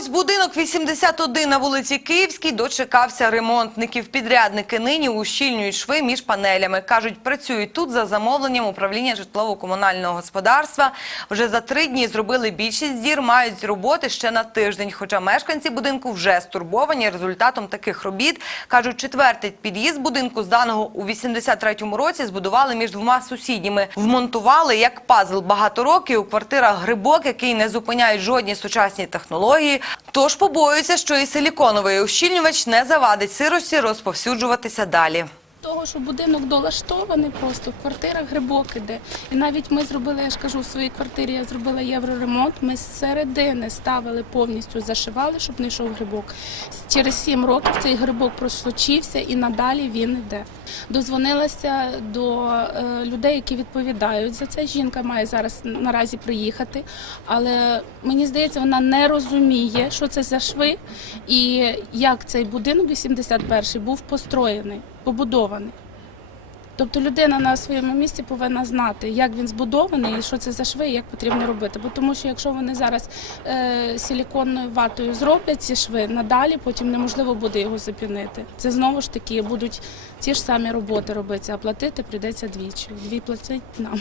ось будинок 81 на вулиці Київській дочекався ремонтників. Підрядники нині ущільнюють шви між панелями. Кажуть, працюють тут за замовленням управління житлово-комунального господарства. Вже за три дні зробили більшість дір, мають роботи ще на тиждень. Хоча мешканці будинку вже стурбовані результатом таких робіт. Кажуть, четвертий під'їзд будинку, зданого у 83-му році, збудували між двома сусідніми. Вмонтували як пазл багато років у квартирах грибок, який не зупиняють жодні сучасні технології. Тож побоюються, що і силіконовий ущільнювач не завадить сирості розповсюджуватися далі. Того, що будинок долаштований, просто в квартирах грибок іде. І навіть ми зробили, я ж кажу, в своїй квартирі я зробила євроремонт. Ми з середини ставили повністю, зашивали, щоб не йшов грибок. Через сім років цей грибок просочився і надалі він йде. Дозвонилася до е, людей, які відповідають за це. Жінка має зараз наразі приїхати, але мені здається, вона не розуміє, що це за шви і як цей будинок 81-й був построєний, побудований. Тобто людина на своєму місці повинна знати, як він збудований і що це за шви, і як потрібно робити. Бо тому що якщо вони зараз е, силіконною ватою зроблять ці шви, надалі потім неможливо буде його запінити. Це знову ж таки будуть ті ж самі роботи робитися, а платити прийдеться двічі. Дві платить нам.